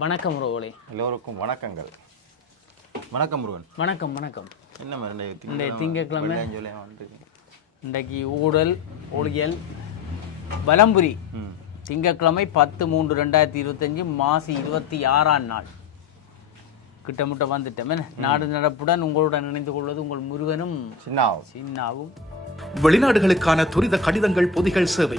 வணக்கம் ரோவலே எல்லோருக்கும் வணக்கங்கள். வணக்கம் முருகன். வணக்கம் வணக்கம். என்ன மாதிரி இன்றைய திங்கட்கிழமை. இன்றைக்கு ஊழல் ஒளியல் வலம்புரி. திங்கட்கிழமை பத்து மூன்று ரெண்டாயிரத்தி இருபத்தஞ்சு மாசி இருபத்தி ஆறாம் நாள். கிட்டமுட்ட வந்துட்டோம். என்ன? நாடு நடப்புடன் உங்களுடன் இணைந்து கொள்வது உங்கள் முருகனும் சின்னாவும். சின்னாவும். வெளிநாடுகளுக்கான துரித கடிதங்கள் பொதிகள் சேவை.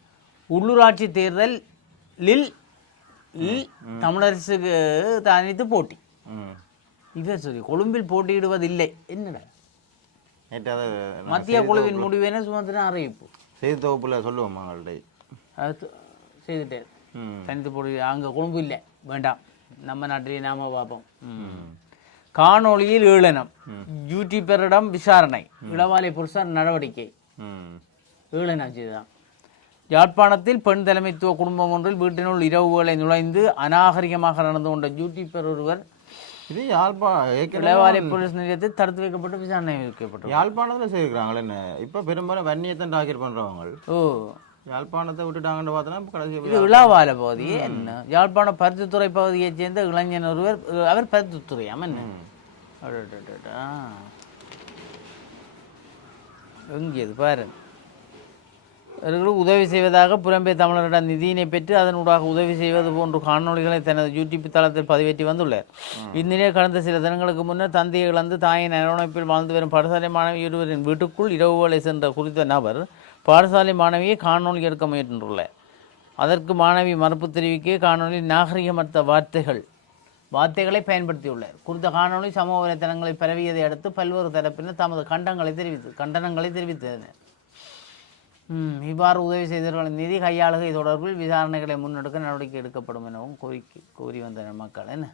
உள்ளூராட்சி தேர்தலில் தமிழரசுக்கு தனித்து போட்டி. இவர் சொல்லி கொழும்பில் போட்டியிடுவதில்லை. என்னடா மத்திய குழுவின் முடிவென சுமந்திரன் அறிவிப்பு. செய்தி தொகுப்பில் சொல்லுவோம் அது செய்துட்டேன். தனித்து போட்டி. அங்கே கொழும்பு இல்லை. வேண்டாம். நம்ம நாட்டிலேயே நாம பார்ப்போம். காணொளியில் ஈழனம் யூடியூபரிடம் விசாரணை. இளவாலை புருஷர் நடவடிக்கை. ஈழனம் செய்தான் யாழ்ப்பாணத்தில் பெண் தலைமைத்துவ குடும்பம் ஒன்றில் வீட்டினுள் இரவு வேளை நுழைந்து அநாகரிகமாக நடந்து கொண்ட யூடியூபர் ஒருவர் இது யாழ்ப்பா ஏற்கனவே இளவாலை போலீஸ் நிலையத்தில் தடுத்து வைக்கப்பட்டு விசாரணை வைக்கப்பட்டார் யாழ்ப்பாணத்தில் செய்யிருக்கிறாங்களே என்ன இப்போ பெரும்பாலும் வன்னியத்தான் டாக்கெட் பண்ணுறவங்க ஓ. யாழ்ப்பாணத்தை விட்டுட்டாங்கன்னு பார்த்தோன்னா இப்போ கடைசி இது விழாவால பகுதி என்ன? யாழ்ப்பாணம் பருத்தித்துறை பகுதியைச் சேர்ந்த இளைஞன் ஒருவர் அவர் பருத்தித்துறை அமன். எங்கே இது பாரு அவர்களுக்கு உதவி செய்வதாக புறம்பே தமிழரிடம் நிதியினை பெற்று அதனூடாக உதவி செய்வது போன்ற காணொளிகளை தனது யூடியூப் தளத்தில் பதிவேற்றி வந்துள்ளார். இந்நிலையில் கடந்த சில தினங்களுக்கு முன்னர் தந்தையை இழந்து தாயின் அரவணைப்பில் வாழ்ந்து வரும் பாடசாலை மாணவி ஒருவரின் வீட்டுக்குள் இரவு வேளை சென்ற குறித்த நபர் பாடசாலை மாணவியை காணொளி எடுக்க முயன்றுள்ளார். அதற்கு மாணவி மறுப்பு தெரிவிக்க காணொலியில் நாகரிகமற்ற வார்த்தைகள் வார்த்தைகளை பயன்படுத்தியுள்ளார். குறித்த காணொளி சமூக வலைத்தளங்களில் பரவியதை அடுத்து பல்வேறு தரப்பினர் தமது கண்டங்களை தெரிவித்து கண்டனங்களை தெரிவித்தனர். இவ்வாறு உதவி செய்தவர்களின் நிதி கையாளுகை தொடர்பில் விசாரணைகளை முன்னெடுக்க நடவடிக்கை எடுக்கப்படும் எனவும் கோரிக்கை கோரி வந்தனர் மக்கள் என்ன?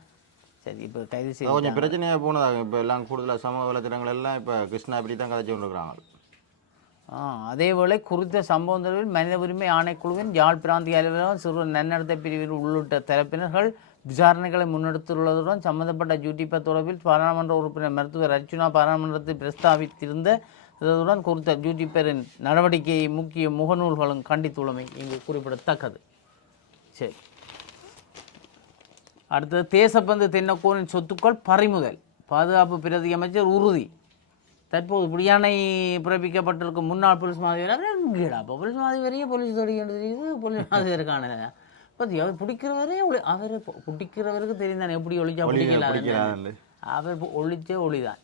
சரி இப்போ கைது அது கொஞ்சம் செய்ய பிரச்சனையாக போனதாக இப்போ எல்லாம் கூடுதலாக சமூக வலைத்தளங்கள் எல்லாம் இப்போ கிருஷ்ணா இப்படி தான் கதைச்சு கொண்டிருக்கிறாங்க. ஆ அதேவேளை குறித்த சம்பவம் தொடர்பில் மனித உரிமை ஆணைக்குழுவின் யாழ் பிராந்திய அலுவலகம் சிறு நன்னடத்தை பிரிவில் உள்ளிட்ட தரப்பினர்கள் விசாரணைகளை முன்னெடுத்துள்ளதுடன் சம்பந்தப்பட்ட யூடியூபர் தொடர்பில் பாராளுமன்ற உறுப்பினர் மருத்துவர் அர்ச்சுனா பாராளுமன்றத்தில் பிரஸ்தாபித்திருந்த இதுடன் குறித்த யூடியூபரின் நடவடிக்கையை முக்கிய முகநூல்களும் கண்டித்துள்ளமை இங்கு குறிப்பிடத்தக்கது. சரி. அடுத்தது தேசப்பந்து தென்னக்கோனின் சொத்துக்கள் பறிமுதல். பாதுகாப்பு பிரதி அமைச்சர் உறுதி. தற்போது பிடியானை பிறப்பிக்கப்பட்டிருக்கும் முன்னாள் போலீஸ் மாதிரியார் எங்கடா இப்போ போலீஸ் மாதிரியே போலீஸ் தொடிக்கிறது தெரியுது போலீஸ் மாதிரியான பத்தி அவர் பிடிக்கிறவரே ஒளி அவர் பிடிக்கிறவருக்கு தெரியும் தானே எப்படி ஒழிச்சா பிடிக்கல. அவர் ஒழிச்ச ஒளிதான்.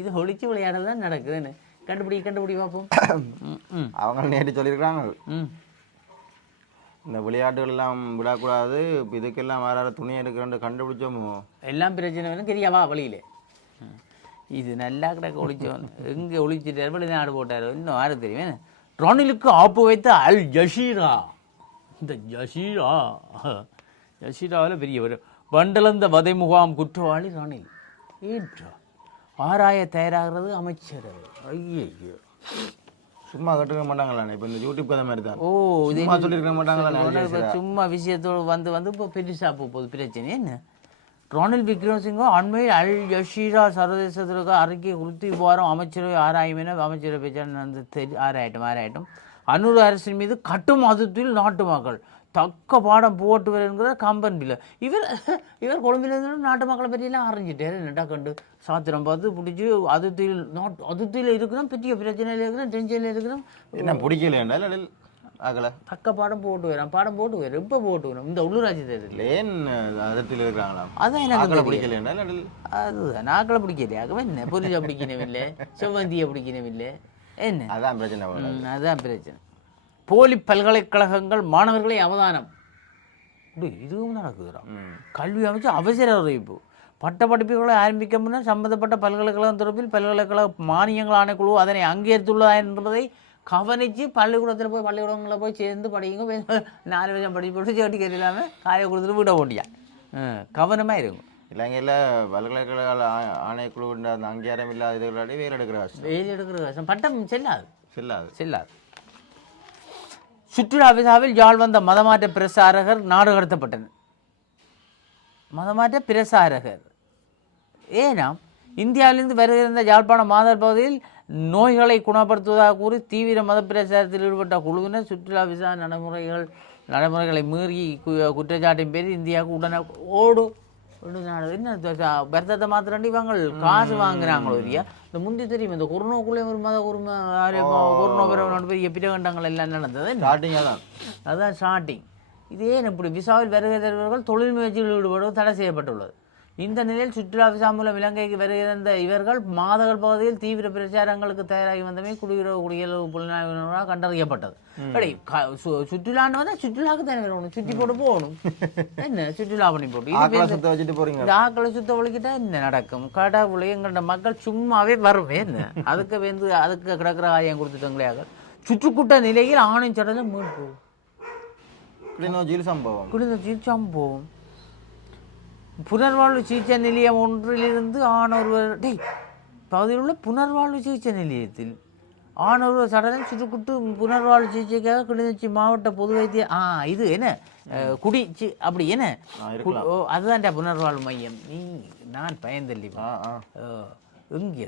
இது ஒழிச்சு விளையாடல் தான் நடக்குதுன்னு. கண்டுபிடி கண்டுபிடி பார்ப்போம் அவங்க நேற்று சொல்லியிருக்கிறாங்க. ம். இந்த விளையாட்டுகள் எல்லாம் விடக்கூடாது இப்போ இதுக்கெல்லாம் வேற வேற துணி எடுக்கிறேன்னு கண்டுபிடிச்சோமோ? எல்லாம் பிரச்சனை வேணும் தெரியாவா வழியில. ம். இது நல்லா கிடக்க ஒழிச்சவன் எங்கே ஒழிச்சிட்டார் வெளிநாடு போட்டார். இன்னும் யாரு தெரியும் ரணிலுக்கு ஆப்பு வைத்த அல் ஜஷீரா இந்த ஜஷீரா ஜஷீராவில் பெரியவர். வண்டலந்த வதை முகாம் குற்றவாளி ரணில். ஏற்றா? ஆராய தயாராகிறது அமைச்சர். ஐயோ சும்மா கட்டுக்க மாட்டாங்களா இப்போ இந்த யூடியூப் கதை மாதிரி தான். ஓ இது சும்மா சொல்லியிருக்க மாட்டாங்களா சும்மா விஷயத்தோடு வந்து வந்து இப்போ பெருசா போகுது. பிரச்சனை என்ன? ரணில் விக்ரமசிங்கோ அண்மையில் அல் ஜஷீரா சர்வதேசத்திற்கு அறிக்கை குறித்து இவ்வாரம் அமைச்சரவை ஆராயும் என அமைச்சரவை பேச்சாளர் வந்து தெரி ஆராயட்டும் ஆராயட்டும். அன்னூர் அரசின் மீது கட்டும் மதத்தில் நாட்டு மக்கள். தக்க பாடம் போட்டு வருங்கிற கம்பன் பிள்ளை. இவர் இவர் கொழும்பிலிருந்து நாட்டு மக்களை பற்றியெல்லாம் அறிஞ்சிட்டாரு. நட்டா கண்டு? சாத்திரம் பார்த்து பிடிச்சி அதுத்தில் நாட்டு அதுத்தில் இருக்கிறோம் பெரிய பிரச்சனையில் இருக்கிறோம் டென்ஷனில் இருக்கிறோம். என்ன பிடிக்கல இல்லை ஆகலை. தக்க பாடம் போட்டு வரேன் பாடம் போட்டு வரேன் எப்போ போட்டு வரேன் இந்த உள்ளூராட்சி தேர்தலில். ஏன் அதிர்ச்சியில் இருக்கிறாங்களா அதான் எனக்கு. பிடிக்கல இல்லை அதுதான். நாக்களை பிடிக்கலையே? என்ன? பொரிஞ்சா பிடிக்கணுமில்லை? செவ்வந்தியை பிடிக்கணுமில்லை? என்ன? அதான் பிரச்சனை. அதான் பிரச்சனை. போலி பல்கலைக்கழகங்கள் மாணவர்களை அவதானம். இதுவும் நடக்குதுடா. ம். கல்வி அமைச்சு அவசர அறிவிப்பு பட்ட படிப்புகளை ஆரம்பிக்க முன்னர் சம்பந்தப்பட்ட பல்கலைக்கழகம் தொடர்பில் பல்கலைக்கழக மானியங்கள் ஆணைக்குழு அதனை அங்கீகரித்துள்ளதா என்பதை கவனித்து பள்ளிக்கூடத்தில் போய் பள்ளிக்கூடங்களில் போய் சேர்ந்து படிங்க நாலு வருஷம் படிப்பு போட்டு சேட்டி இல்லாமல் காலையை கொடுத்துட்டு வீட்டை ஓட்டியா கவனமாக இருக்கும் இலங்கையில் பல்கலைக்கழக ஆணைக்குழு அந்த அங்கீகாரம் இல்லாத இதுகளோட வேறு எடுக்கிற கஷ்டம் வெயில் எடுக்கிற கஷ்டம் பட்டம் செல்லாது. செல்லாது. செல்லாது. சுற்றுலா விசாவில் யாழ் வந்த மதமாற்ற பிரசாரகர் நாடு கடத்தப்பட்டனர் மதமாற்ற பிரசாரகர். ஏனாம் இந்தியாவிலிருந்து வருகிற யாழ்ப்பாண மாதர் பகுதியில் நோய்களை குணப்படுத்துவதாக கூறி தீவிர மத பிரச்சாரத்தில் ஈடுபட்ட குழுவினர் சுற்றுலா விசா நடைமுறைகள் நடைமுறைகளை மீறி குற்றச்சாட்டின் பேரில் இந்தியாவுக்கு உடனே ஓடு ஓடு நாடு. என்ன பரதத்தை மாத்திரண்டி இவங்க காசு வாங்குறாங்களோ இல்லையா இந்த முந்தி தெரியும் இந்த கொரோனாக்குள்ளே ஒரு மத குரும கொரோனா பிறகு பெரிய பிரகண்டங்கள் எல்லாம் நடந்தது என்ன? ஸ்டார்டிங்காக தான் அதுதான் ஸ்டார்டிங் இது இப்படி விசாவில் வருகிறவர்கள் தொழில் முயற்சியில் ஈடுபடுவது தடை செய்யப்பட்டுள்ளது இந்த நிலையில் சுற்றுலா விசா மூலம் இலங்கைக்கு வருகிற இவர்கள் மாதகள் பகுதியில் தீவிர பிரச்சாரங்களுக்கு தயாராகி வந்தமே குடியுறவு குடியரவு புலனாய்வினரால் கண்டறியப்பட்டது. சுற்றுலான்னு வந்தால் சுற்றுலாவுக்கு தானே வரணும். சுற்றி போட்டு போகணும். என்ன சுற்றுலா பண்ணி போட்டு? சுத்த வச்சுட்டு போறீங்க. ஆக்களை சுத்த ஒழிக்கிட்டா என்ன நடக்கும்? கடவுளை எங்கள்ட மக்கள் சும்மாவே வருமே என்ன? அதுக்கு வந்து அதுக்கு கிடக்கிற ஆயம் கொடுத்துட்டோங்களே சுற்றுக்கூட்ட நிலையில் ஆணையம் சடலம் மீட்பு. கிளிநொச்சியில் சம்பவம். கிளிநொச்சியில் சம்பவம். புனர்வாழ்வு சிகிச்சை நிலையம் ஒன்றிலிருந்து ஆணொருவர் டேய் பகுதியில் உள்ள புனர்வாழ்வு சிகிச்சை நிலையத்தில் ஆணொருவர் சடலம் சுற்றுக்குட்டு புனர்வாழ்வு சிகிச்சைக்காக கிளிநொச்சி மாவட்ட பொது வைத்திய ஆ இது என்ன? குடி சி அப்படி என்ன. ஓ அதுதான்டா புனர்வாழ்வு மையம். நீ நான் பயந்தல்லி எங்கே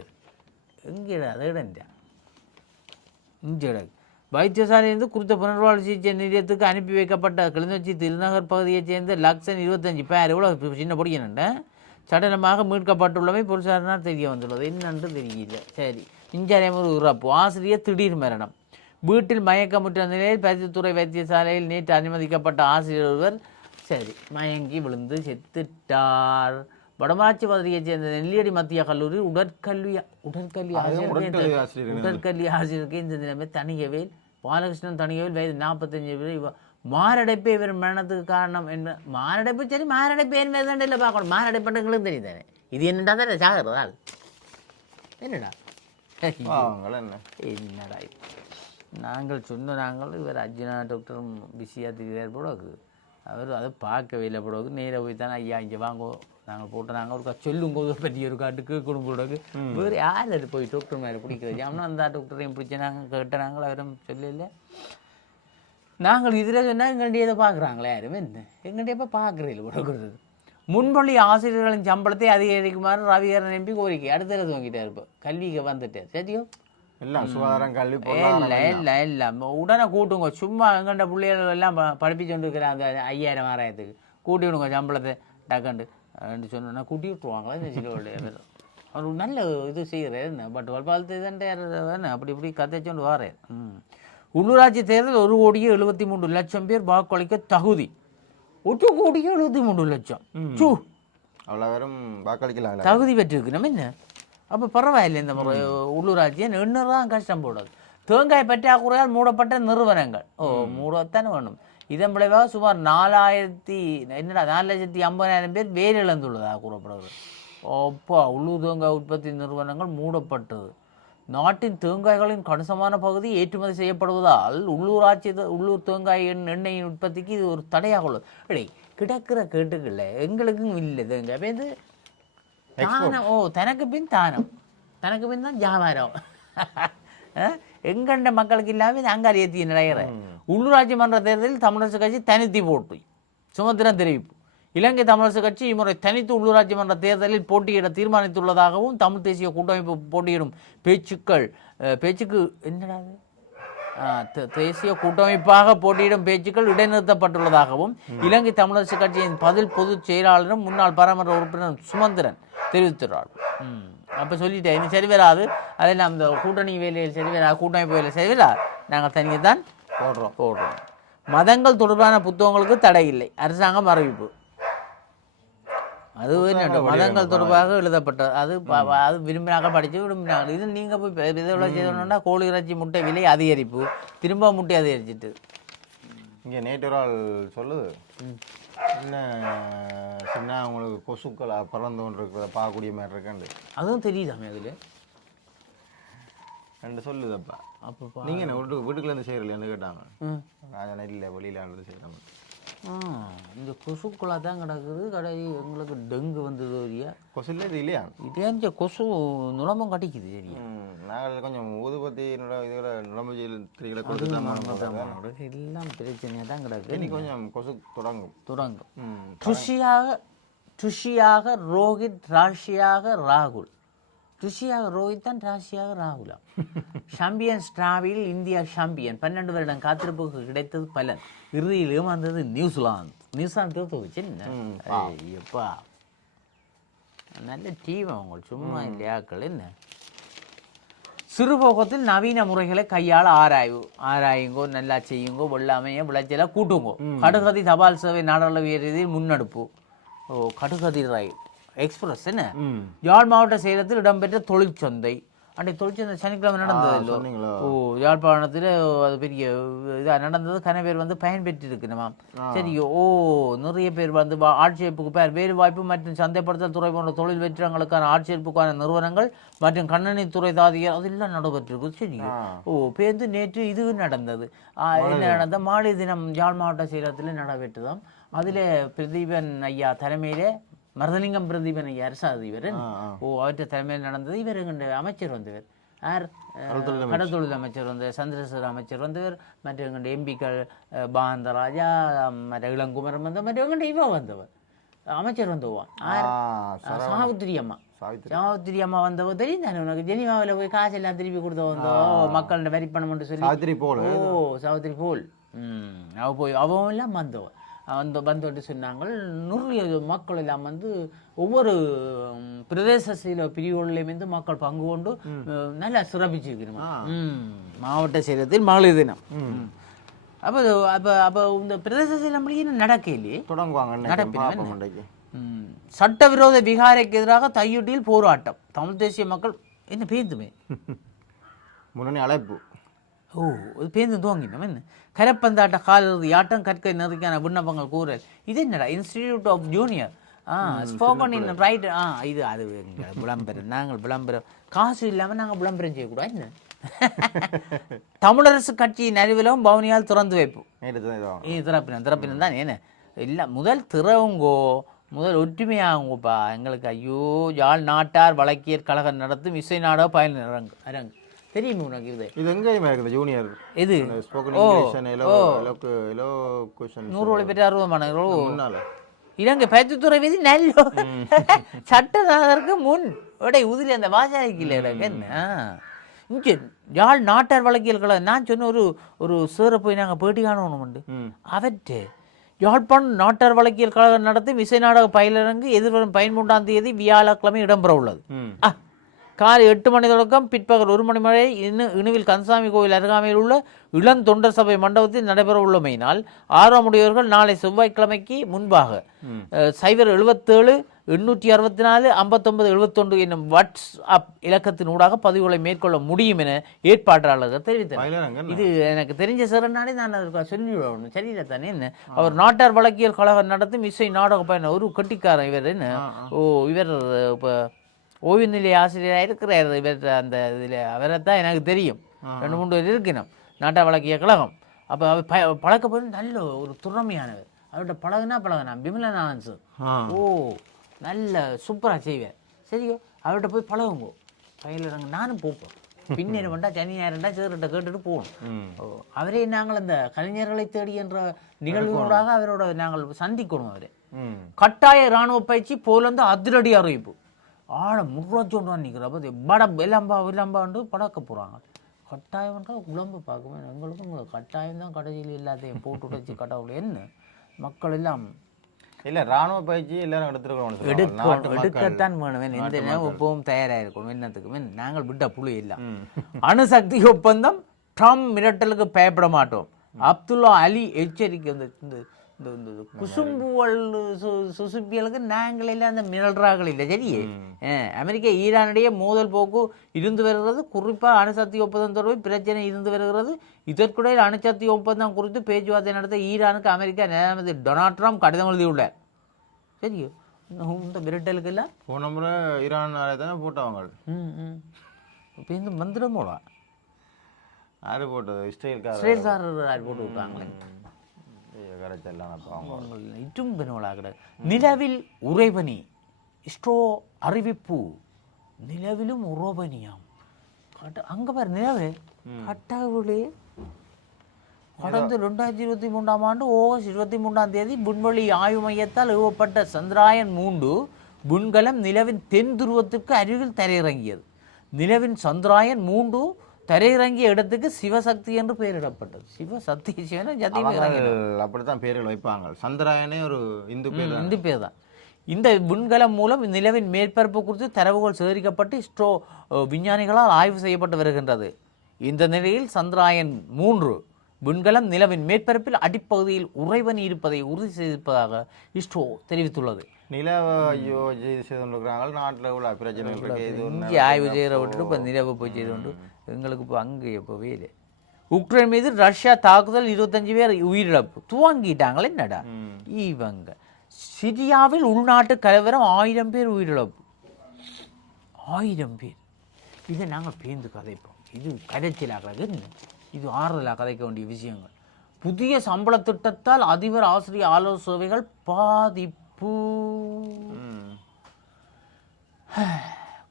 எங்கேடா அது இடண்டா இஞ்சடா வைத்தியசாலையிலிருந்து குறித்த புனர்வாழ்வு சிகிச்சை நிலையத்துக்கு அனுப்பி வைக்கப்பட்ட கிளிநொச்சி திருநகர் பகுதியைச் சேர்ந்த லக்ஷன் இருபத்தஞ்சு பேர் எவ்வளோ சின்ன பொடிக்கணுண்ட சடலமாக மீட்கப்பட்டுள்ளமை போலீசாரினால் தெரிய வந்துள்ளது. என்னென்று தெரியல. சரி. இஞ்சாரியமூர் உறப்பு. ஆசிரியர் திடீர் மரணம். வீட்டில் மயக்கமுற்ற நிலையில் பரிசுத்துறை வைத்தியசாலையில் நேற்று அனுமதிக்கப்பட்ட ஆசிரியர் ஒருவர் சரி மயங்கி விழுந்து செத்துட்டார். வடமராட்சி பகுதியைச் சேர்ந்த நெல்லியடி மத்திய கல்லூரி உடற்கல்வி உடற்கல்வி ஆசிரியர் உடற்கல்வி ஆசிரியருக்கு இந்த நிலைமை தனியவேல் பாலகிருஷ்ணன் தனியவேல் வயது நாற்பத்தஞ்சு பேர். இவ மாரடைப்பே இவர் மரணத்துக்கு காரணம் என்ன? மாரடைப்பு சரி மாரடைப்பு என்ன இல்லை பார்க்கணும். மாரடைப்பட்டங்களுக்கு தெரியுதானே இது என்னடா தானே சாகிறது ஆள். என்னடா? என்னடா நாங்கள் சொன்ன நாங்கள் இவர் அர்ஜுனா டாக்டரும் பிஸியாக திரிகிறார் போடக்கு அவர் அதை பார்க்கவே இல்லை போடக்கு நேராக போய் தானே ஐயா இங்கே வாங்கோ. நாங்கள் போட்டு நாங்கள் ஒரு சொல்லுங்க ஒரு பற்றி ஒரு காட்டுக்கு குடும்ப போடக்கு வேறு யார் அது போய் டாக்டர் மேலே பிடிக்கிறது? அவனும் அந்த டாக்டரையும் பிடிச்ச நாங்கள் கேட்ட நாங்கள் அவரும் சொல்லல. நாங்கள் இதில் சொன்னால் எங்கள்கிட்ட இதை பார்க்குறாங்களே யாரும் என்ன? எங்கள்கிட்ட இப்போ பார்க்குறதில்ல போடக்கூடாது முன்பள்ளி ஆசிரியர்களின் சம்பளத்தை அதிகரிக்குமாறு ரவிகரன் எம்பி கோரிக்கை. அடுத்த துவங்கிட்டார் இப்போ. கல்விக்கு வந்துட்டார். சரியோ? எல்லாம் சுகாதாரம் கல்வி இல்லை இல்லை இல்லை. உடனே கூட்டுங்க. சும்மா எங்கள்கிட்ட பிள்ளைகள் எல்லாம் படிப்பிச்சு கொண்டு இருக்கிற அந்த ஐயாயிரம் ஆறாயிரத்துக்கு. கூட்டி விடுங்க சம்பளத்தை. டக்கண்டு. சொன்னோன்னா கூட்டி விட்டுருவாங்களா இந்த சில பேர் அவர் நல்ல இது செய்கிறார் என்ன? பட் வல்பாலத்து என்ன? அப்படி இப்படி கதைச்சோண்டு வாரேன். ம். உள்ளூராட்சி தேர்தல் ஒரு கோடியே எழுபத்தி மூன்று லட்சம் பேர் வாக்களிக்க தகுதி. ஒரு கோடியே எழுபத்தி மூன்று லட்சம். சூ. அவ்வளோ பேரும் வாக்களிக்கலாம் தகுதி பெற்றிருக்கணும் என்ன? அப்போ பரவாயில்லை இந்த முறை உள்ளூராட்சியை. எண்ணூறுதான் கஷ்டம் போடாது. தேங்காய் பற்றாக்குறையால் மூடப்பட்ட நிறுவனங்கள். ஓ மூடத்தானே வேணும். இதன் விளைவாக சுமார் நாலாயிரத்தி என்னடா நாலு லட்சத்தி ஐம்பதாயிரம் பேர் வேலை இழந்துள்ளதாக கூறப்படுகிறது. அப்பா உள்ளூர் தேங்காய் உற்பத்தி நிறுவனங்கள் மூடப்பட்டது. நாட்டின் தேங்காய்களின் கணிசமான பகுதி ஏற்றுமதி செய்யப்படுவதால் உள்ளூராட்சி உள்ளூர் தேங்காய் எண்ணெய் எண்ணெயின் உற்பத்திக்கு இது ஒரு தடையாக உள்ளது. இல்லை கிடக்கிற கேட்டுக்கல எங்களுக்கும் இல்லை தேங்காய். இது தானம். ஓ தனக்கு பின் தானம். தனக்கு பின் தான் வியாபாரம். எங்கண்ட மக்களுக்கு இல்லாமல் இது அங்காளி ஏற்றி நிறையிற உள்ளூராட்சி மன்ற தேர்தலில் தமிழரசு கட்சி தனித்து போட்டு. சுமந்திரன் தெரிவிப்பு. இலங்கை தமிழரசு கட்சி இம்முறை தனித்து உள்ளூராட்சி மன்ற தேர்தலில் போட்டியிட தீர்மானித்துள்ளதாகவும் தமிழ் தேசிய கூட்டமைப்பு போட்டியிடும் பேச்சுக்கள் பேச்சுக்கு என்னடா அது? ஆ, தே- தேசிய கூட்டமைப்பாக போட்டியிடும் பேச்சுக்கள் இடைநிறுத்தப்பட்டுள்ளதாகவும் இலங்கை தமிழரசு கட்சியின் பதில் பொதுச் செயலாளரும் முன்னாள் பாராமன்ற உறுப்பினர் சுமந்திரன் தெரிவித்துள்ளார் அப்போ சொல்லிட்டேன் இனி சரி வராது. அதெல்லாம் இந்த கூட்டணி வேலையில் சரி வராது கூட்டமைப்பு வேலையில் சரி வராது. நாங்கள் தனியாக தான் போடுறோம். போடுறோம். மதங்கள் தொடர்பான புத்தகங்களுக்கு தடை இல்லை. அரசாங்கம் அறிவிப்பு. அது மதங்கள் தொடர்பாக எழுதப்பட்டது. அது அது விரும்பினாங்க படித்து விரும்பினாங்க இது நீங்கள் போய் பெ- இதில் செய்தோம்னா கோழி இறைச்சி முட்டை விலை அதிகரிப்பு. திரும்ப முட்டை அதிகரிச்சிட்டு. இங்கே நேற்று ஒரு ஆள் சொல்லுது. என்ன சின்ன உங்களுக்கு கொசுக்கள் பறந்து கொண்டு இருக்கிறத பார்க்கக்கூடிய மாதிரி இருக்கேன் அதுவும் தெரியுதாமே அதில்? ரெண்டு சொல்லுதப்பா. அப்போ நீங்கள் என்ன வீட்டுக்கு வீட்டுக்குள்ளேருந்து செய்கிறீங்களேன்னு கேட்டாங்க? சொன்னேன் இல்லை வெளியில் இருந்து செய்கிறேன் இந்த கொசுக்குள்ளா தான் கிடக்குது. கடை எங்களுக்கு டெங்கு வந்தது இல்லையா கொசுல இது இல்லையா? இதே இந்த கொசு நுழம்பம் கடிக்குது சரியா. நாங்கள் கொஞ்சம் ஊதுபத்தி. எல்லாம் பிரச்சனையாக தான் கிடக்கு இனி கொஞ்சம் கொசு தொடங்கும். தொடங்கும். ருஷியாக ருஷியாக ரோஹித் ராஷியாக ராகுல். ருஷியாக ரோஹித் தான் ராஷியாக ராகுலா. சாம்பியன்ஸ் டிராவில் இந்தியா சாம்பியன் பன்னெண்டு வருடம் காத்திருப்புக்கு கிடைத்தது பலன். இறுதியிலும் வந்தது நியூசிலாந்து. நியூசிலாந்து என்ன? ஐயப்பா. நல்ல டீம் அவங்க. சும்மா இல்லையாக்கள் என்ன? சிறுபோகத்தில் நவீன முறைகளை கையாள ஆராய்வு. ஆராயுங்கோ நல்லா செய்யுங்கோ வெள்ளாமையை விளைச்சலை கூட்டுங்கோ. கடுகதி தபால் சேவை ரீதியில் முன்னெடுப்பு. ஓ கடுகதி ரயில். எக்ஸ்பிரஸ் என்ன. யாழ் மாவட்ட சேலத்தில் இடம்பெற்ற தொழிற்சந்தை. அன்றை தொழிற்சந்தை சனிக்கிழமை நடந்தது? ஓ யாழ்ப்பாணத்தில் அது பெரிய இதாக நடந்தது. கன பேர் வந்து பயன்பெற்று இருக்கணுமாம் சரி ஓ நிறைய பேர் வந்து ஆட்சேர்ப்புக்கு பேர். வேறு வாய்ப்பு மற்றும் சந்தைப்படுத்தல் துறை போன்ற தொழில் வெற்றிடங்களுக்கான ஆட்சேர்ப்புக்கான நிறுவனங்கள் மற்றும் கண்ணனி துறை தாதியர் அதெல்லாம் நடைபெற்றிருக்கு சரி ஓ பேருந்து நேற்று இது நடந்தது. என்ன நடந்த? மாலை தினம் யாழ் மாவட்ட சேலத்தில் நடைபெற்றதாம் அதில் பிரதீபன் ஐயா தலைமையிலே மருதலிங்கம் பிரதீபன் ஐயா அரசு அதிபர் ஓ அவற்றை தலைமையில் நடந்தது. இவர் எங்கள் அமைச்சர் வந்தவர். யார் அஹ், கடத்தொழில் அமைச்சர். வந்து சந்திரசேகர் அமைச்சர் வந்தவர் மற்ற எங்கள் எம்பிக்கள் பாந்தராஜா மற்ற இளங்குமரன் வந்த மற்ற எங்கள் இவ வந்தவர். அமைச்சர் வந்தவான் ஆ, யார் சாவித்திரி அம்மா. சாவித்திரி. அம்மா வந்தவ தெரியும் தானே உனக்கு? ஜெனிவாவில் போய் காசு எல்லாம் திருப்பி கொடுத்த வந்தோ மக்கள்கிட்ட வரி பணம் சொல்லி. சாவித்திரி போல. ஓ சாவித்திரி போல். ம் அவ போய் அவன் எல்லாம் வந்தவன் அந்த வந்துட்டு சொன்னாங்க நிறைய மக்கள் எல்லாம் வந்து ஒவ்வொரு பிரதேச சீல பிரிவுகளிலும் வந்து மக்கள் பங்கு கொண்டு நல்லா சிறப்பிச்சிருக்கணும் மாவட்ட சேலத்தில் மகளிர் தினம். அப்போ அப்போ அப்போ இந்த பிரதேச முடியும் நடக்கலையே தொடங்குவாங்க ம். சட்டவிரோத விகாரைக்கு எதிராக தையூட்டியில் போராட்டம். தமிழ் தேசிய மக்கள் என்ன பேந்துமே? முன்னணி அழைப்பு. ஓ இது பேருந்து துவங்கினோம் என்ன? கரப்பந்தாட்ட காலிறுதி ஆட்டம் கற்கை நெருக்கான விண்ணப்பங்கள் கூறல் இது என்னடா? Institute of junior ah spoken in right ஆ இது அது விளம்பரம்? நாங்கள் விளம்பரம். காசு இல்லாமல் நாங்கள் விளம்பரம் செய்யக்கூடாது என்ன? தமிழரசு கட்சியின் அறிவிலும் பவுனியால் திறந்து வைப்போம் திறப்பினம் திறப்பினம் தான் என்ன? இல்லை முதல் திறவுங்கோ முதல் ஒற்றுமையாகுங்கோப்பா எங்களுக்கு ஐயோ யாழ் நாட்டார் வழக்கியர் கழகம் நடத்தும் இசை நாடக பயன் அரங்கு அரங்கு தெரியுமே உனக்கு இது இது எங்கேயுமே இருக்குது ஜூனியர் எது? ஸ்போக்கன் இங்கிலீஷ் எலோ எலோக்கு எலோ கொஷன் நூறு ஒளி பெற்ற அறுபது முன்னால. இலங்கை பயிற்சித்துறை விதி நல்ல. சட்டதாதற்கு முன். உடை உதிரி அந்த வாசாய்க்கில் எனக்கு என்ன? இங்கே யாழ் நாட்டார் வழக்கியல் கழகம் நான் சொன்ன ஒரு ஒரு சேரை போய் நாங்கள் பேட்டி காணணும் உண்டு. அவற்றை யாழ்ப்பாணம் நாட்டார் வழக்கியல் கழகம் நடத்தும் இசை நாடக பயிலரங்கு எதிர்வரும் பதிமூன்றாம் தேதி வியாழக்கிழமை இடம்பெற உள்ளது காலை எட்டு மணி தொடக்கம் பிற்பகல் ஒரு மணி வரை இன்னு இணுவில் கந்தசாமி கோவில் அருகாமையில் உள்ள இளம் தொண்டர் சபை மண்டபத்தில் நடைபெற உள்ளமையினால் ஆர்வமுடையவர்கள் நாளை செவ்வாய்க்கிழமைக்கு முன்பாக சைபர் எழுபத்தேழு எண்ணூற்றி அறுபத்தி நாலு ஐம்பத்தொன்பது எழுபத்தொன்று என்னும் வாட்ஸ்அப் இலக்கத்தின் ஊடாக பதிவுகளை மேற்கொள்ள முடியும் என ஏற்பாட்டாளர்கள் தெரிவித்தனர். பயிலரங்க இது எனக்கு தெரிஞ்ச சிறனாலே நான் அதற்கு சொல்லிவிடணும் சரியில்லை தானே என்ன? அவர் நாட்டார் வழக்கியல் கழகம் நடத்தும் இசை நாடக பயணம் ஒரு கட்டிக்காரன் இவர் என்ன? ஓ இவர் இப்போ ஓய்வு நிலைய ஆசிரியராக இருக்கிறார் இவர் அந்த இதில். அவரை தான் எனக்கு தெரியும். ரெண்டு மூணு பேர் இருக்கணும். நாட்டார் வழக்கிய கழகம். அப்போ அவர் ப பழக்கப்படும் நல்ல ஒரு திறமையானவர். அவர்கிட்ட பழகுனா பழகுனா பிமலநாதன் சார். ஆ. ஓ நல்ல சூப்பராக செய்வேன் சரியோ அவர்கிட்ட போய் பழகுங்கோ. பயிலிடங்க நானும் போப்போம். பின்னேறு வேண்டா சனி நேரண்டா சேருட்ட கேட்டுட்டு போகணும் அவரே நாங்கள் அந்த கலைஞர்களை தேடி என்ற நிகழ்வுகளாக அவரோட நாங்கள் சந்திக்கணும் அவரை. கட்டாய இராணுவ பயிற்சி போலந்து அதிரடி அறிவிப்பு ஆளை முர்ராச்சோண்டு நிற்கிற அப்போ படம் விளம்பா விளம்பாண்டு படக்க போகிறாங்க கட்டாயம்ன்றா உடம்பு பார்க்கணும் எங்களுக்கும் கட்டாயம் தான் கடைசியில் எல்லாத்தையும் போட்டு உடைச்சி கடவுள் என்ன? மக்கள் எல்லாம் இல்ல ராணுவ பயிற்சி எல்லாரும் எடுத்துருக்கணும் எடுக்கத்தான் வேணும். எந்த நேரம் எப்பவும் தயாராக இருக்கணும் என்னத்துக்கு நாங்கள் விட்ட புழு இல்லை. அணுசக்தி ஒப்பந்தம் ட்ரம்ப் மிரட்டலுக்கு பயப்பட மாட்டோம். அப்துல்லா அலி எச்சரிக்கை இந்த இந்த குசும்புவல் சுசுப்பியலுக்கு நாங்கள் எல்லாம் அந்த மிரல்றார்கள் இல்லை சரியே அஹ், அமெரிக்கா ஈரானிடையே மோதல் போக்கு இருந்து வருகிறது. குறிப்பாக அணுசக்தி ஒப்பந்தம் தொடர்பில் பிரச்சனை இருந்து வருகிறது. இதற்கிடையில் அணுசக்தி ஒப்பந்தம் குறித்து பேச்சுவார்த்தை நடத்த ஈரானுக்கு அமெரிக்கா நிலைமை டொனால்ட் ட்ரம்ப் கடிதம் எழுதியுள்ளார். சரியோ இந்த மிரட்டலுக்கெல்லாம்? போன முறை ஈரான் தானே போட்டவங்க ம் ம். இப்போ இந்த மந்திரம் போடா யாரு போட்டது? இஸ்ரேல்கார இஸ்ரேல்காரர் யார் போட்டு விட்டாங்களே? இட்டும் பெருமளாக நிலவில் உறைபனி ஸ்ட்ரோ அறிவிப்பு. நிலவிலும் உரோபனியாம் கட்ட அங்கே பாரு நிலவு. கட்டாவிலே கடந்த ரெண்டாயிரத்தி இருபத்தி மூன்றாம் ஆண்டு ஆகஸ்ட் இருபத்தி மூன்றாம் தேதி விண்வெளி ஆய்வு மையத்தால் ஏவப்பட்ட சந்திராயன் மூன்று விண்கலம் நிலவின் தென் துருவத்திற்கு அருகில் தரையிறங்கியது. நிலவின் சந்திராயன் மூன்று தரையிறங்கிய இடத்துக்கு சிவசக்தி என்று பெயரிடப்பட்டது. சிவசக்தி சிவன அப்படித்தான் பேர்கள் வைப்பாங்க. சந்திராயனே ஒரு இந்து பேர் இந்த பேர் தான் இந்த விண்கலம் மூலம் நிலவின் மேற்பரப்பு குறித்து தரவுகள் சேகரிக்கப்பட்டு அஹ், விஞ்ஞானிகளால் ஆய்வு செய்யப்பட்டு வருகின்றது. இந்த நிலையில் சந்திராயன் மூன்று விண்கலம் நிலவின் மேற்பரப்பில் அடிப்பகுதியில் உறைவனி இருப்பதை உறுதி செய்திருப்பதாக இஸ்ரோ தெரிவித்துள்ளது. நிலவ ஐயோ இது செய்து கொண்டிருக்கிறாங்க நாட்டில் உள்ள பிரச்சனை. இருக்கு இது ஒண்ணு இங்கே ஆய்வு செய்கிற விட்டுட்டு இப்போ நிலவு போய் செய்து கொண்டு எங்களுக்கு இப்போ அங்கே எப்போவே இல்லை. உக்ரைன் மீது ரஷ்யா தாக்குதல் இருபத்தஞ்சு பேர் உயிரிழப்பு. துவங்கிட்டாங்களே என்னடா? இவங்க. சிரியாவில் உள்நாட்டு கலவரம் ஆயிரம் பேர் உயிரிழப்பு. ஆயிரம் பேர். இதை நாங்கள் பேர்ந்து கதைப்போம். இது கரைச்சலாக இது ஆறுதலாக கதைக்க வேண்டிய விஷயங்கள். புதிய சம்பள திட்டத்தால் அதிபர் ஆசிரியர் ஆலோசனைகள் பாதிப்பு.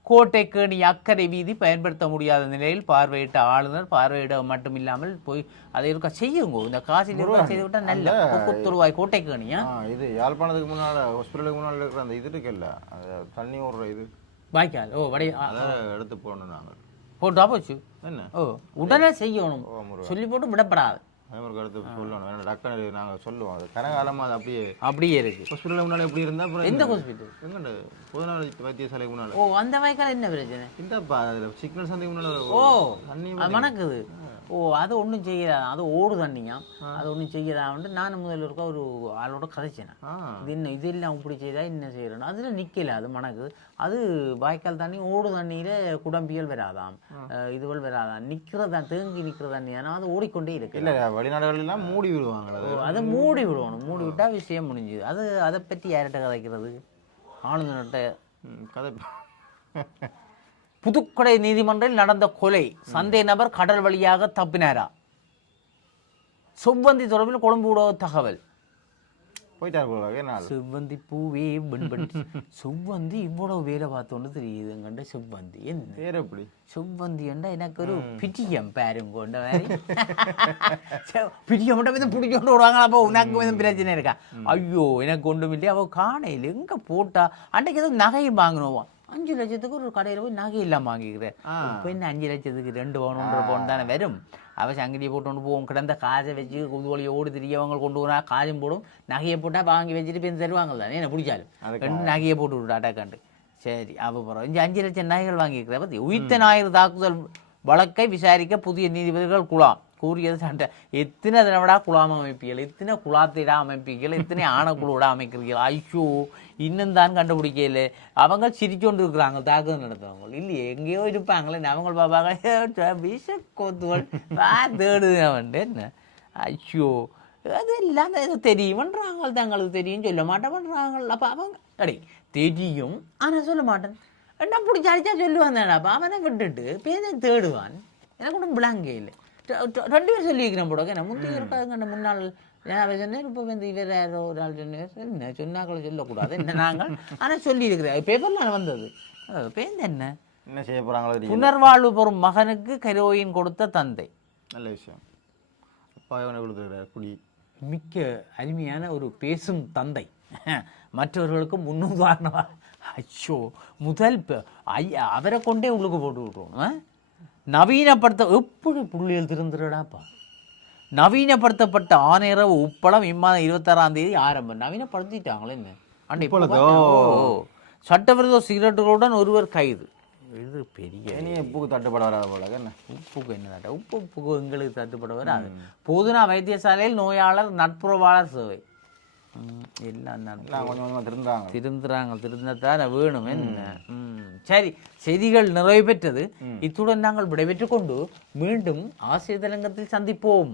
கோட்டைக்கேணி அக்கறை வீதி பயன்படுத்த முடியாத நிலையில் பார்வையிட்ட ஆளுநர் பார்வையிட மட்டும் இல்லாமல் போய் அதை இருக்க செய்யுங்க? இந்த காசில் இருக்க செய்து விட்டா நல்ல முப்பத்தொருவாய் கோட்டைக்கேணியா? இது யாழ்ப்பாணத்துக்கு முன்னால் ஹாஸ்பிட்டலுக்கு முன்னால் இருக்கிற அந்த இது இருக்குல்ல தண்ணி ஓடுற இது. வாய்க்கால். ஓ வடை எடுத்து போகணும் நாங்கள் போட்டா போச்சு. என்ன? ஓ உடனே செய்யணும். சொல்லி போட்டு விடப்படாது. அதே மாதிரி எடுத்து சொல்லணும். ஏன்னா டக்குனு நாங்கள் சொல்லுவோம். அது கனகாலமாக அது அப்படியே அப்படியே இருக்கு. ஹாஸ்பிட்டலுக்கு முன்னால் எப்படி இருந்தால் அப்புறம் எந்த ஹாஸ்பிட்டல் எங்கண்டு? புதனாளி வைத்தியசாலைக்கு முன்னால். ஓ அந்த வாய்க்கால் என்ன பிரச்சனை? இந்தப்பா அதில் சிக்னல் சந்தைக்கு முன்னால் ஓ தண்ணி மணக்குது. ஓ அது ஒன்றும் செய்யலாம் அது ஓடு தண்ணியா அது ஒன்றும் செய்யலாம்னு நான் முதல்ல இருக்க ஒரு ஆளோட கதைச்சேன் இது என்ன இது எல்லாம் இப்படி செய்தா என்ன செய்யறோம் அதில் நிற்கல அது மணக்கு. அது வாய்க்கால் தண்ணி ஓடு தண்ணியில் குடம்பியல் வராதாம். அஹ் இதுகள் வராதாம். நிற்கிறதா தேங்கி நிற்கிற தண்ணி ஆனால் அது ஓடிக்கொண்டே இருக்கு. இல்லை வெளிநாடுகளெல்லாம் மூடி விடுவாங்களே அது. மூடி விடணும். மூடி விட்டா விஷயம் முடிஞ்சுது. அது அதை பற்றி யார்கிட்ட கதைக்கிறது? ஆளுநர்கிட்ட கதை. புதுக்கடை நீதிமன்றில் நடந்த கொலை சந்தேக நபர் கடல் வழியாக தப்பினாரா? செவ்வந்தி தொடர்பில் கொழும்பு ஊடக தகவல். போயிட்டார் செவ்வந்தி பூவே வெண்பன் செவ்வந்தி இவ்வளவு வேலை பார்த்தோன்னு தெரியுதுங்கண்ட செவ்வந்தி. என்ன? பேர் எப்படி? செவ்வந்தி என்றா எனக்கு ஒரு பிடியம் பாருங்க கொண்ட மாதிரி. பிடியம் மட்டும் வந்து பிடிச்சோண்டு விடுவாங்க அப்போ உனக்கு வந்து பிரச்சனை இருக்கா? ஐயோ எனக்கு ஒன்றும் இல்லையா அவள் காணையில் எங்கே போட்டா? அன்றைக்கு ஏதோ நகையும் வாங்கினோம். அஞ்சு லட்சத்துக்கு ஒரு கடையில் போய் நகை இல்லாமல் வாங்கிக்கிறேன். இப்போ என்ன அஞ்சு லட்சத்துக்கு ரெண்டு பவுன் ஒன்றரை பவுன் தானே வரும். அவள் சங்கிலியை போட்டு கொண்டு போவோம். கிடந்த காசை வச்சு குதுவலியை ஓடி திரியவங்க கொண்டு வரா காசும் போடும். நகையை போட்டால் வாங்கி வச்சுட்டு பேருந்து தருவாங்க தானே என்ன பிடிச்சாலும். ரெண்டு நகையை போட்டு விட்டு அட்டாக்காண்டு சரி அப்போ பரவாயில்ல இங்கே அஞ்சு லட்சம் நாய்கள் வாங்கியிருக்கிற. பற்றி உயிர்த்த ஞாயிறு தாக்குதல் வழக்கை விசாரிக்க புதிய நீதிபதிகள் குழாம். கூறியது சண்டை. எத்தனை தடவைடா குழாம் அமைப்பீர்கள்? எத்தனை குழாத்திடா அமைப்பீர்கள்? எத்தனை ஆணைக்குழுவிட அமைக்கிறீர்கள்? ஐயோ இன்னும் தான் கண்டுபிடிக்கல. அவங்க சிரிச்சோண்டு இருக்கிறாங்க தாக்குதல் நடத்துறவங்க. இல்லையே எங்கேயோ இருப்பாங்களே அவங்க பாப்பாங்க விஷ கோத்துவல் வா தேடுது அவன். என்ன? ஐயோ அது எல்லாம் ஏதோ தெரியுமன்றாங்க தங்களுக்கு தெரியும். சொல்ல மாட்டேன்றாங்க அப்போ அவங்க அடே தெரியும். ஆனால் சொல்ல மாட்டேன் என்ன பிடிச்சி அடிச்சா சொல்லுவான் தானே. அப்போ அவனை விட்டுட்டு பேரை தேடுவான்? எனக்கு ஒன்றும் விளாங்கே இல்லை. ரெண்டு பேர் சொல்லி வைக்கிறேன் போட முந்தைய இருக்காங்க முன்னாள் நான் சொன்னேன் இப்போ வந்து இவர் யாரோ ஒரு ஆள் சொன்னார். என்ன சொன்னாக்களை சொல்லக்கூடாது. என்ன நாங்கள்? ஆனால் சொல்லி இருக்கிறேன் பேப்பர்லாம் வந்தது. பேருந்து என்ன? என்ன செய்ய போகிறாங்களோ தெரியும் புனர்வாழ்வு பெறும் மகனுக்கு கரோயின் கொடுத்த தந்தை. நல்ல விஷயம். அப்பா இவனை கொடுத்துருக்காரு குடி. மிக்க அருமையான ஒரு பேசும் தந்தை. மற்றவர்களுக்கு முன்னுதாரணமாக ஐயோ முதல் அவரை கொண்டே உள்ளுக்கு போட்டு விட்ருவோம் ஆ? நவீனப்படுத்த எப்படி புள்ளியல் திருந்துறடாப்பா நவீனப்படுத்தப்பட்ட ஆணையரவு உப்பளம் இம்மாதம் இருபத்தாறாம் தேதி ஆரம்பம். நவீனப்படுத்திட்டாங்களே என்ன? உப்பளத்தோ? சட்டவிரோத சிகரெட்டுகளுடன் ஒருவர் கைது. இது பெரிய உப்புக்கு தட்டுப்பட வராத போல என்ன? உப்புக்கு என்ன உப்பு உப்புக்கு எங்களுக்கு தட்டுப்பட வராது. போதுனா வைத்தியசாலையில் நோயாளர் நட்புறவாளர் சேவை. எல்லாம் திருந்தாங்க திருந்துறாங்க. திருந்தத்தான வேணும் என்ன? சரி செய்திகள் நிறைவு பெற்றது. இத்துடன் நாங்கள் விடைபெற்றுக் கொண்டு மீண்டும் ஆசிரியர் தலைங்கத்தில் சந்திப்போம்.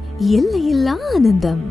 எல்லையில்லா ஆனந்தம்.